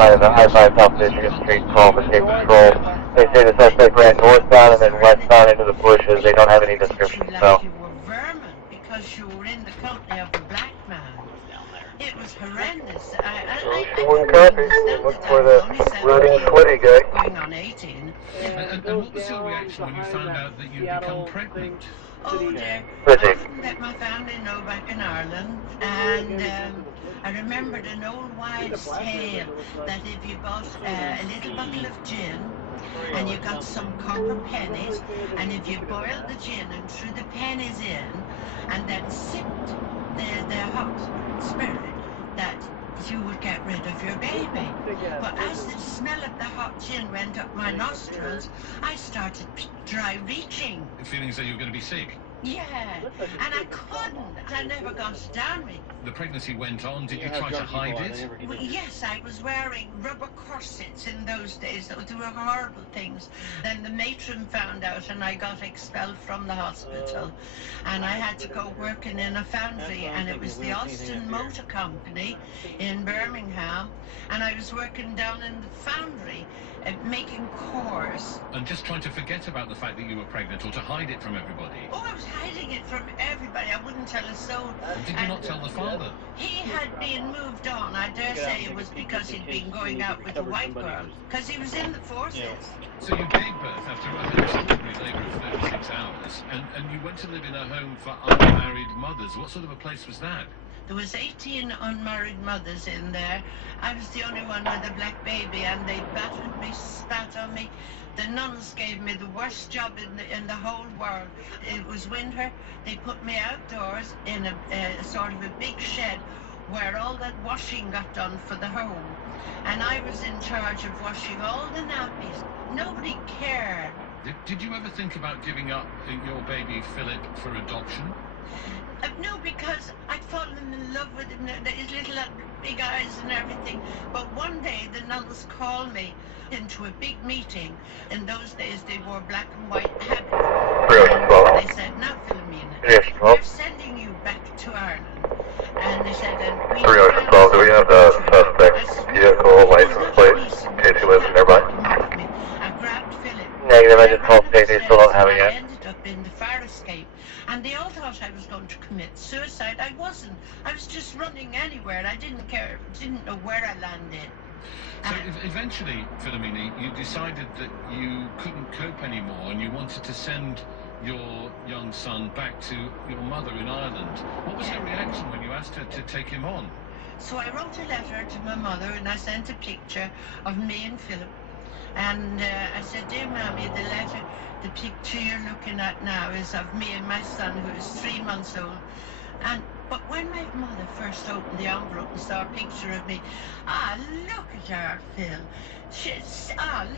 side of the I-5 South Michigan Street call for escape control. They say the suspect ran northbound and then westbound into the bushes. They don't have any description, so. You were vermin because you were in the company of a black man. It was horrendous. One copy. Look for the running sweaty guy. Going on 18. And what was your reaction when you found out that you'd become pregnant? Oh dear. Pretty. I didn't let my family know back in Ireland, and I remembered an old wives' tale that if you bought a little bottle of gin and you got some copper pennies, and if you boiled the gin and threw the pennies in and then sipped the hot spirit, that you would get rid of your baby. But as the smell of the hot gin went up my nostrils, I started dry reaching. Feeling as though you were going to be sick? Yeah, and I couldn't. I never got it down me. The pregnancy went on. Did you try to hide it? Well, yes, I was wearing rubber corsets in those days. They were horrible things. Then the matron found out and I got expelled from the hospital. And I had to go working in a foundry, and it was the Austin Motor Company in Birmingham. And I was working down in the foundry making cores. And just trying to forget about the fact that you were pregnant, or to hide it from everybody? Oh, I was hiding it from everybody. I wouldn't tell a soul. Did you not tell the father? He had been moved on. I dare say it was because he'd been going out with a white girl, because he was in the forces. So you gave birth after an extraordinary labour of 36 hours, and you went to live in a home for unmarried mothers. What sort of a place was that? There was 18 unmarried mothers in there. I was the only one with a black baby, and they battered me, spat on me. The nuns gave me the worst job in the whole world. It was winter. They put me outdoors in a sort of a big shed where all that washing got done for the home. And I was in charge of washing all the nappies. Nobody cared. Did you ever think about giving up your baby Philip for adoption? No, because I'd fallen in love with him, his little big eyes and everything. But one day the nuns called me into a big meeting. In those days they wore black and white habits. They said, "Now, Philomena, we're sending you back to Ireland." And they said, "And 312, do we have the suspect's vehicle license plate in case he lives nearby?" I grabbed Philip. Negative, I just called state, they still don't have it yet. I ended up in the fire escape. And they all thought I was going to commit suicide. I wasn't. I was just running anywhere. I didn't care, didn't know where I landed. So eventually, Philomena, you decided that you couldn't cope anymore and you wanted to send your young son back to your mother in Ireland. What was her reaction when you asked her to take him on? So I wrote a letter to my mother, and I sent a picture of me and Philip. And I said, "Dear Mammy, the picture you're looking at now is of me and my son, who is 3 months old." But when my mother first opened the envelope and saw a picture of me, look at her, Phil.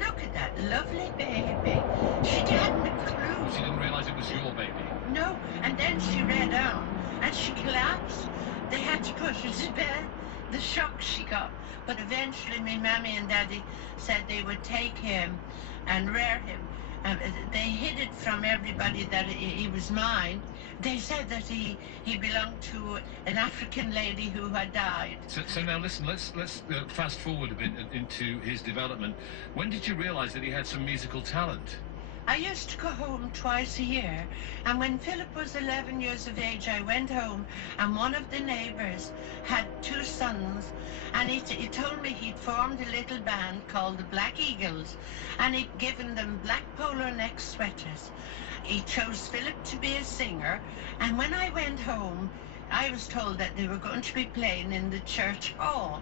Look at that lovely baby. She hadn't a clue. She didn't realise it was your baby? No, and then she read on, and she collapsed. They had to put her to bed. The shock she got. But eventually my Mammy and Daddy said they would take him and rear him. They hid it from everybody that he was mine. They said that he belonged to an African lady who had died. So now listen, let's fast forward a bit into his development. When did you realise that he had some musical talent? I used to go home twice a year, and when Philip was 11 years of age, I went home, and one of the neighbours had 2 sons, and he told me he'd formed a little band called the Black Eagles, and he'd given them black polo neck sweaters. He chose Philip to be a singer, and when I went home, I was told that they were going to be playing in the church hall.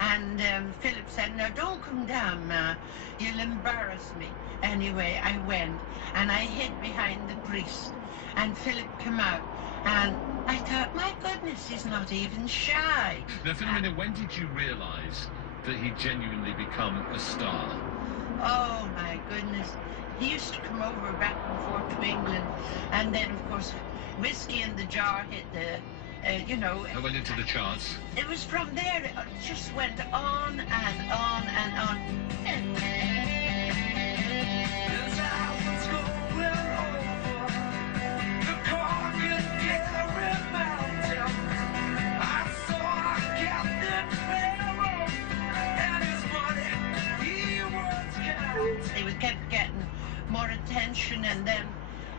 And Philip said, "No, don't come down, Ma. You'll embarrass me." Anyway, I went, and I hid behind the priest. And Philip came out, and I thought, my goodness, he's not even shy. Now, Philomena, when did you realise that he'd genuinely become a star? Oh, my goodness. He used to come over back and forth to England, and then, of course, Whiskey in the Jar hit the... I went into the charts. It was from there, it just went on and on and on. I saw Captain Pharaoh and his detention, and then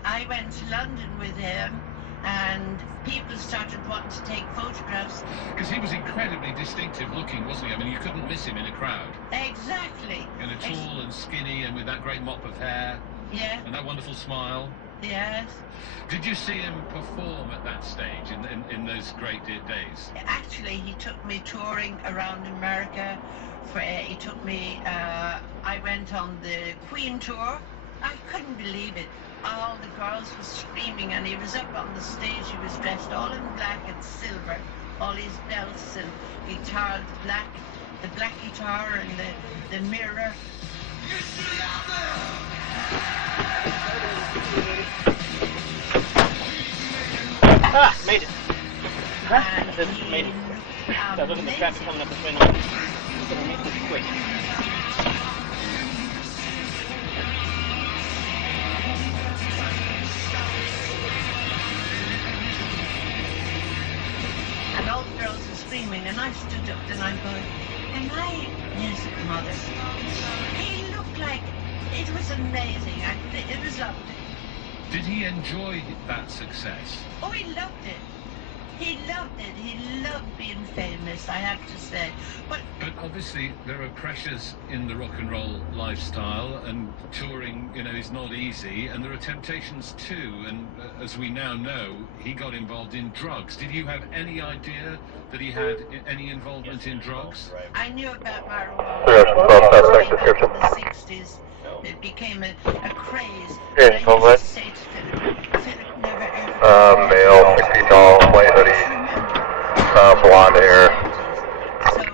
I went to London with him, and people started wanting to take photographs. Because he was incredibly distinctive looking, wasn't he? I mean, you couldn't miss him in a crowd. Exactly. And tall and skinny and with that great mop of hair. Yeah. And that wonderful smile. Yes. Did you see him perform at that stage in those great days? Actually, he took me touring around America. He took me, I went on the Queen tour. I couldn't believe it. All the girls were screaming, and he was up on the stage. He was dressed all in black and silver, all his belts and guitar, the black guitar and the mirror. Ah, made it. And I said made it. I was looking at the traffic coming up the twin line. So we made it quick. And all the girls were screaming, and I stood up and I'm going, am I his mother? He looked like, it was amazing. It was lovely. Did he enjoy that success? Oh, he loved it. He loved it. He loved being famous, I have to say. But obviously there are pressures in the rock and roll lifestyle, and touring, you know, is not easy, and there are temptations too. And as we now know, he got involved in drugs. Did you have any idea that he had any involvement in drugs? I knew about marijuana Description. in the 60s. It became a craze. Here's And I Philip. used to say to Philip never ever... Male, 6 feet tall, white hoodie, blonde hair. So,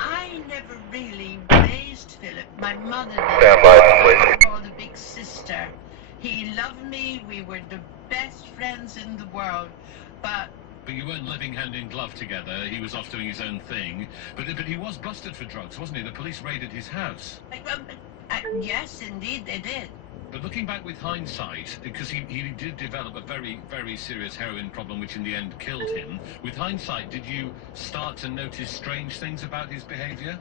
I never really raised Philip. My mother did. Stand by, please. Or the big sister. He loved me. We were the best friends in the world. But you weren't living hand in glove together. He was off doing his own thing. But he was busted for drugs, wasn't he? The police raided his house. yes, indeed, they did. But looking back with hindsight, because he did develop a very, very serious heroin problem, which in the end killed him. With hindsight, did you start to notice strange things about his behaviour?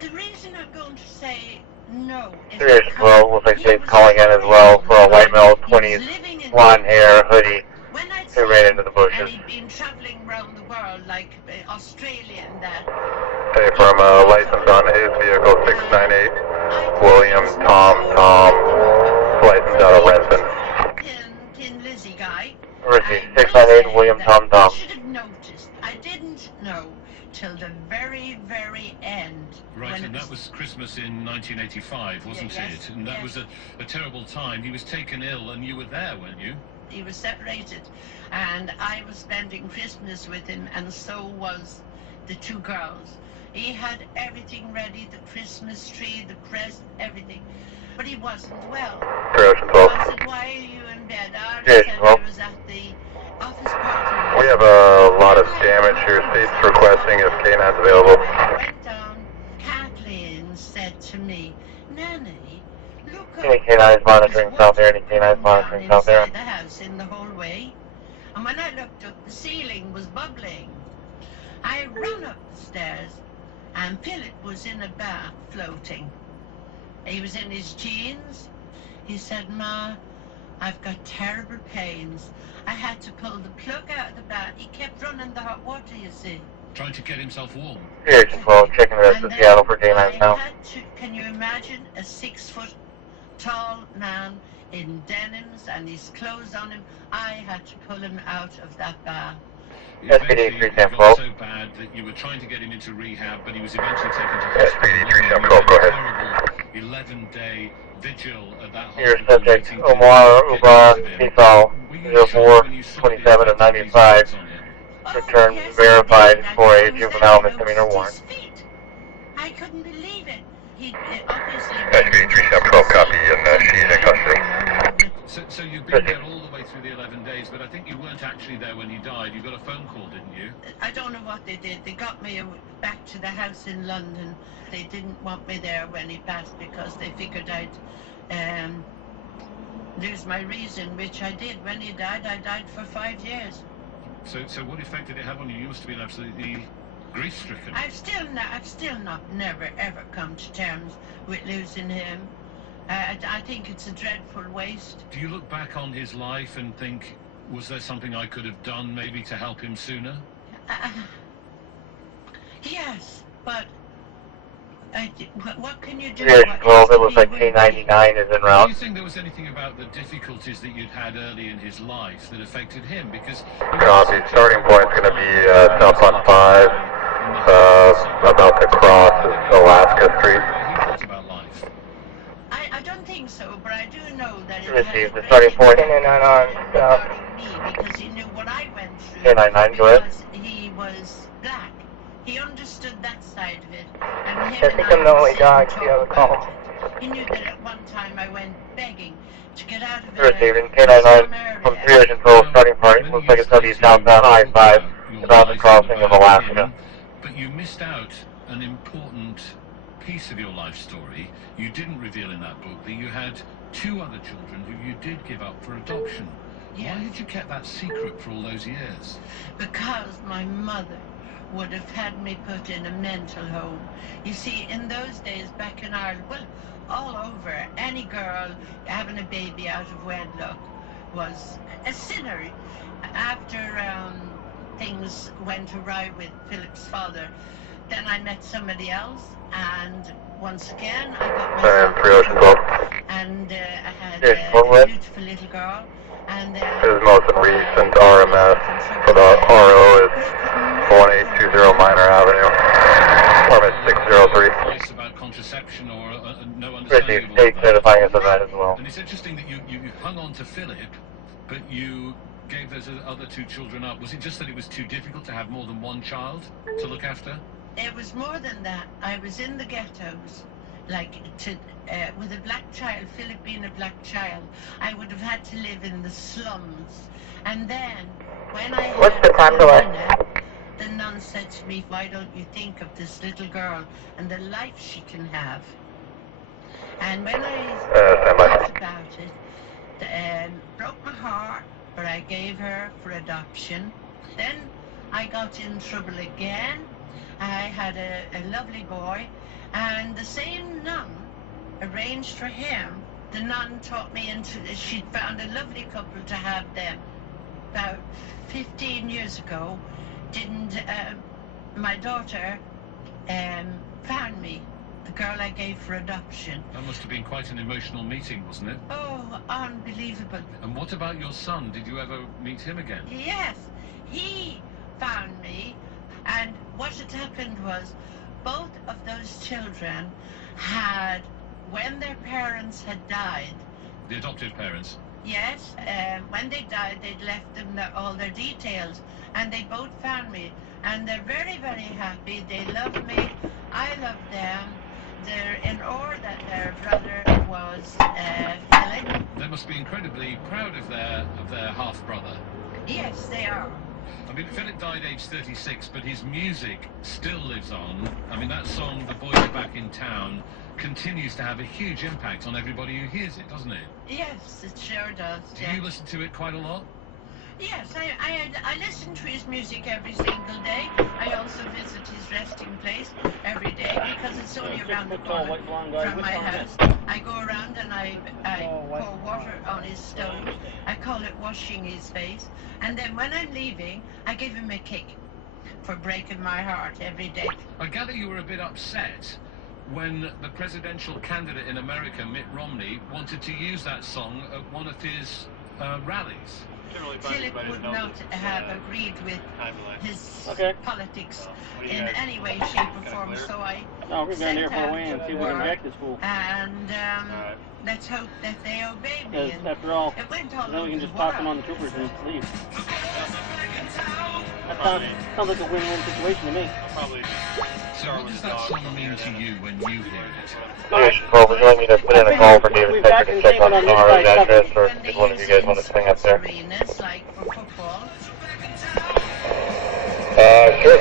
The reason I'm going to say no is Here's because well, looks like he Dave's was calling in as well for a white male, he was 20s, living in- blonde hair, hoodie, When I'd who seen ran him, into the bushes. and he'd been travelling around the world, like Australia and that. Hey, from license on his vehicle, 698, William Tom, license out of Renton. Tin Lizzie guy. Ricky, I 698, will William say Tom. that I should have noticed. I didn't know till the very, very end. Right, when and that was Christmas in 1985, wasn't Yeah, yes, it? And that yes. was a terrible time. He was taken ill, and you were there, weren't you? He was separated, and I was spending Christmas with him, and so was the two girls. He had everything ready, the Christmas tree, the present, everything, but he wasn't well. I said, why are you in bed? I Yes, said well. he was at the office party. We have a lot of damage here. State's requesting if K9's available. I went down. Kathleen said to me, Nanny, look up. Any K9's monitoring There's South Air, any water K9's coming monitoring down South Air. inside the house in the hallway. And when I looked up, the ceiling was bubbling. I ran up the stairs, and Philip was in a bath floating. He was in his jeans. He said, Ma, I've got terrible pains. I had to pull the plug out of the bath. He kept running the hot water, you see. Trying to get himself warm. Here's 12, checking the rest of And Seattle for then K9's now. I had to, can you imagine a 6-foot tall man in denims and his clothes on him? I had to pull him out of that bath. SPD Eventually, it 310 got so bad that you were trying to get him into rehab, but he was eventually taken to hospital. SPD 310, go ahead. Terrible 11-day vigil at that Here's hospital. subject waiting to Omar get Uba rid of him. Sifal, Were you shocked when you saw the 0427 of effect these 95. drugs on him? Return yes, verified indeed. for a And juvenile then he misdemeanor lost warrant. his feet. I couldn't believe it. He'd obviously... SPD 310, copy, and she's in custody. So you've been there all the way through the 11 days, but I think you weren't actually there when he died. You got a phone call, didn't you? I don't know what they did. They got me back to the house in London. They didn't want me there when he passed because they figured I'd lose my reason, which I did. When he died, I died for 5 years. So what effect did it have on you? You must have been absolutely grief-stricken. I've still not never ever come to terms with losing him. I think it's a dreadful waste. Do you look back on his life and think, was there something I could have done maybe to help him sooner? Yes, but what can you do? Creation 12, it looks like K99 is en Do route. you think there was anything about the difficulties that you'd had early in his life that affected him? Because Copy. Starting point's going to be south on 5, about to cross Alaska Street. About life. I don't think so, but I do know that it Received had the starting point. K99 on me because he knew what I went through. K99, go ahead. Because he was black. He understood that side of it. And I think I'm the only guy to be on the call. He knew that at one time I went begging to get out of Receiving K99 from Creation 12, starting point. Looks like it's going to be southbound I-5, about the crossing of Alaska. But you missed out an important piece of your life story. You didn't reveal in that book that you had 2 other children who you did give up for adoption. Yes. Why had you kept that secret for all those years? Because my mother would have had me put in a mental home. You see, in those days back in Ireland, well, all over, any girl having a baby out of wedlock was a sinner. After things went awry with Philip's father, then I met somebody else, and once again I got myself and I had a beautiful little girl. And This is most recent RMS for the RO is 1820 Minor Avenue, RMS 603. Advice about contraception or no understanding Received of state all certifying us of that as well. And it's interesting that you hung on to Philip, but you gave those other 2 children up. Was it just that it was too difficult to have more than one child to look after? It was more than that. I was in the ghettos, with a black child, Philip being a black child, I would have had to live in the slums. And then, when I What's the time delay? the nun said to me, why don't you think of this little girl and the life she can have? And when I thought about it, broke my heart, but I gave her for adoption. Then I got in trouble again. I had a lovely boy, and the same nun arranged for him. The nun taught me she'd found a lovely couple to have them about 15 years ago. My daughter found me, the girl I gave for adoption. That must have been quite an emotional meeting, wasn't it? Oh, unbelievable. And what about your son? Did you ever meet him again? Yes, he found me, and what had happened was both of those children had, when their parents had died, The adoptive parents? yes, when they died, they'd left them all their details, and they both found me, and they're very, very happy. They love me, I love them. They're in awe that their brother was Philip. They must be incredibly proud of their half-brother. Yes, they are. I mean, Philip died age 36, but his music still lives on. I mean, that song, The Boys Are Back in Town, continues to have a huge impact on everybody who hears it, doesn't it? Yes, it sure does. Do you listen to it quite a lot? Yes, I listen to his music every single day. I also visit his resting place every day because it's only around the corner from my house. I go around and I pour water on his stove. I call it washing his face. And then when I'm leaving, I give him a kick for breaking my heart every day. I gather you were a bit upset when the presidential candidate in America, Mitt Romney, wanted to use that song at one of his rallies. Philip would not have agreed with his politics in any way, shape, or form, so I sent out the word, and let's hope that they obey me. And after all, it went all then we can over just the toss them world. on the troopers and leave. That sounds like a win-win situation to me. So what does that song mean to you when you hear it? Creation 12, would you like me to put in a call for David Sector to check on Sonara's address, or did one of you guys want to swing up there? Arenas, like for football. Sure.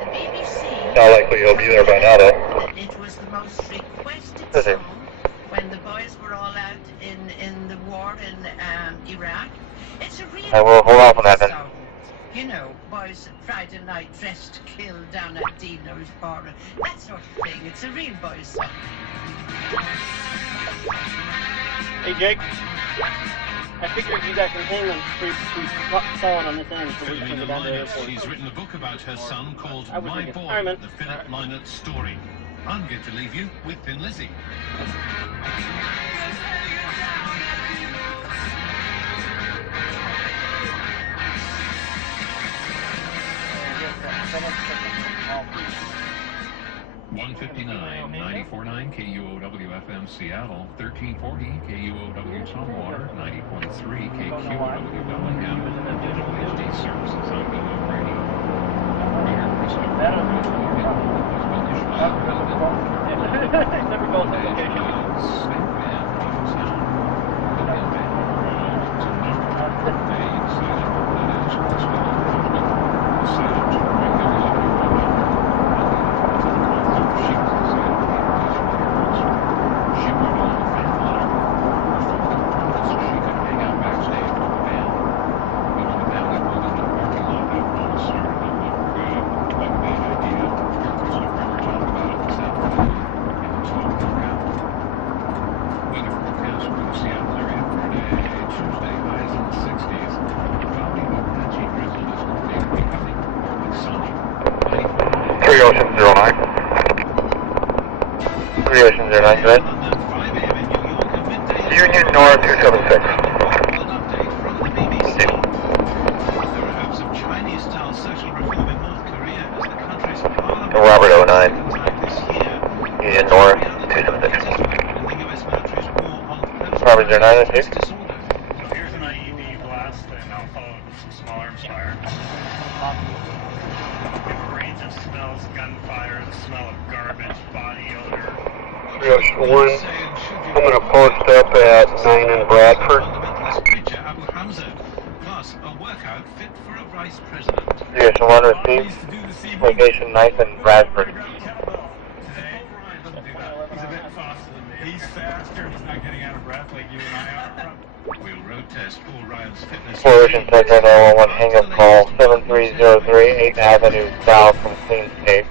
The BBC. Not likely he'll be there by now, though. It was the most requested song when the boys were all out in the war in Iraq. It's a really I will hold off on that then. song. You know, boys at Friday night dressed to kill down at Dino's bar. That sort of thing. It's a real boys' song. Hey, Jake. I figured you got containment falling on this end, so we can go down to the airport. She's written a book about her son called I was My thinking, Boy, all right, man. the Philip Lynott story. I'm going to leave you with Thin Lizzy. $159, 94.9 KUOW-FM Seattle, 1340 KUOW Tumwater, 90.3 KQOW Bellingham, and digital HD services on BO Radio. Writer Christopher Never goes to location. Ocean 09. 3 Ocean 09, go ahead. Union North 276. Robert 09. Union North 276. Robert 09, I see. Here's an IED blast, and I'll follow it with some small arms fire. We have a range of smells, gunfire, the smell of garbage, body odor. 3 Ocean 1. I'm going to post up at 9 in Bradford. Plus, a workout fit for a vice president. 3 Ocean 1 received. Location knife in Bradford. He's a bit faster than me. He's faster, he's not getting out of breath like you and I are. We'll road test Paul Ryan's fitness. 4 Ocean Center 911 hang-up call 7303 8th Avenue South from Queenscape.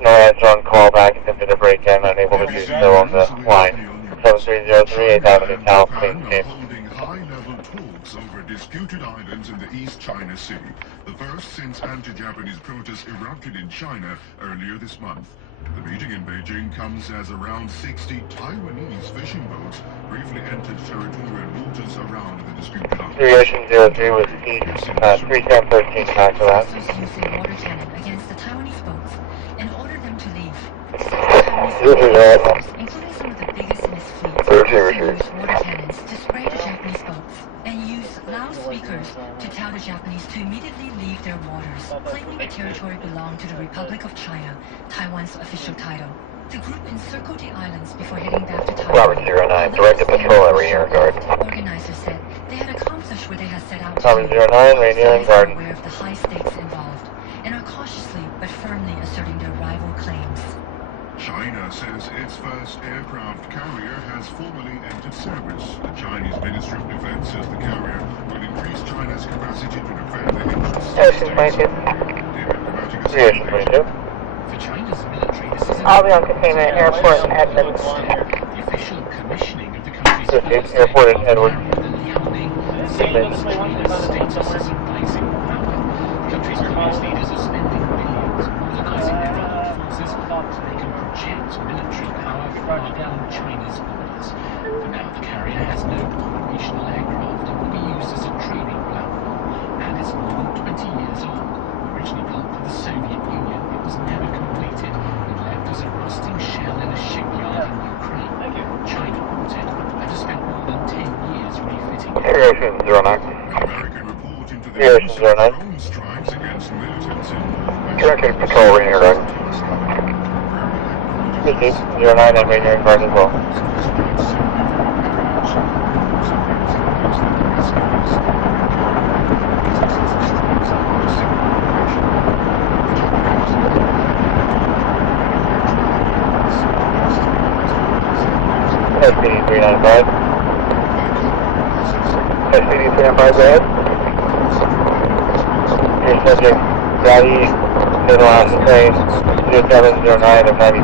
No answer on call back, attempted to break in, unable to do so on the line. 7303 8th Avenue South, Queenscape. Holding high-level talks over disputed islands in the East China Sea, the first since anti-Japanese protests erupted in China earlier this month. The meeting in Beijing comes as around 60 Taiwanese fishing boats briefly entered territorial waters around the disputed islands. 3 Ocean 03 was east, 31013 back to that. Using water cannon against the Taiwanese boats and ordered them to leave. Including some of the biggest in his fleet, used water cannons to spray the Japanese boats and used loudspeakers to tell the Japanese to immediately leave their waters, claiming the territory belonged to the Republic of China, Taiwan's official title. The group encircled the islands before heading back to Taiwan. Robert 09, directed patrol at Rainier Garden. Organizers said they had accomplished what they had set out to Robert do. 09, Rainier and Garden. Aware of the high stakes involved and are cautiously but firmly asserting their rival claims. China says its first aircraft carrier has formally entered service. The Chinese Ministry of Defense says the carrier will increase China's capacity to defend the interests of Ocean states. 22. 3 Ocean 22. For China's military, this is I'll be on containment airport in Edmonds. the official commissioning of the country's Received. Airport in Edward. China's status as a rising power. The country's communist leaders are spending billions modernizing their armed forces so they can project military power far beyond China's borders. For now, the carrier has no operational aircraft and will be used as a training platform, and is more than 20 years old. Originally built for the Soviet Union, it was never completed and left as a rusting shell in a shipyard in Ukraine. China bought it after spent more than 10 years refitting it. 3 Ocean 09. American report into the Yes, use of 09. drone strikes against militants in Directed patrol Rainier Garden. Received. 09 and Rainier and Garden as well. SPD 395. SPD 395, go ahead. Your subject, Daddy, middle last train, 0709 of 92,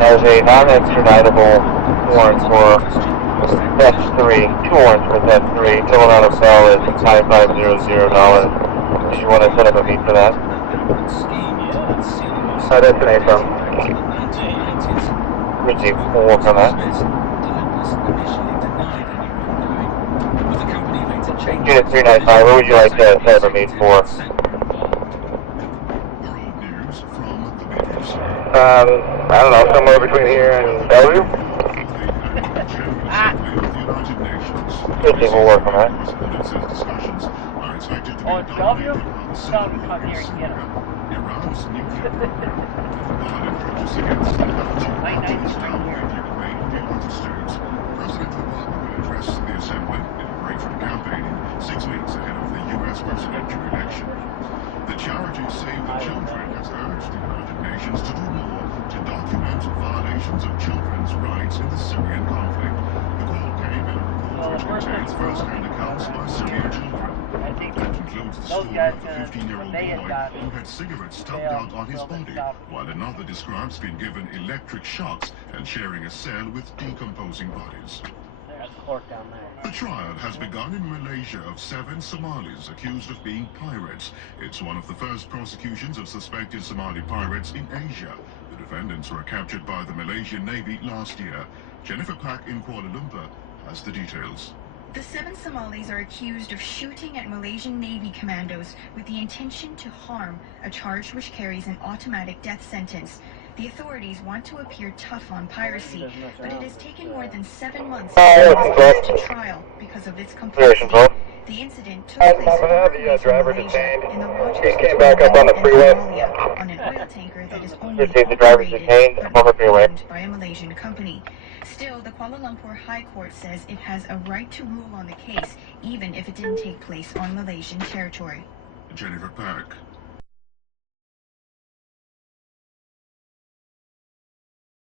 has a non-extraditable warrant for theft 3, 2 warrants for theft 3, total amount of bail is $5500. Do you want to set up a meet for that? That's an A-phone. Richie, we'll work on that. Unit 395, what would you like to set up a meet for? I don't know, somewhere between here and Bellevue? Richie, we'll work on that. Oh, it's Bellevue? Tell him to come here and get him. President Obama will address the Assembly in a break from campaigning 6 weeks ahead of the U.S. presidential election. The charity Save the Children has urged the United Nations to do more to document violations of children's rights in the Syrian conflict. The call came in a report which contains first-hand accounts by Syrian children. That includes the story of a 15-year-old boy who had cigarettes stubbed out on his body, while another describes being given electric shocks and sharing a cell with decomposing bodies. The trial has begun in Malaysia of 7 Somalis accused of being pirates. It's one of the first prosecutions of suspected Somali pirates in Asia. The defendants were captured by the Malaysian Navy last year. Jennifer Pack in Kuala Lumpur has the details. The 7 Somalis are accused of shooting at Malaysian Navy commandos with the intention to harm, a charge which carries an automatic death sentence. The authorities want to appear tough on piracy, but it has taken more than 7 months to trial because of its complexity. The incident took place in Malaysia, in the waters came back up on the freeway. on an oil tanker that is only The driver's detained on the freeway. owned by a Malaysian company. Still, the Kuala Lumpur High Court says it has a right to rule on the case, even if it didn't take place on Malaysian territory. Jennifer Pack.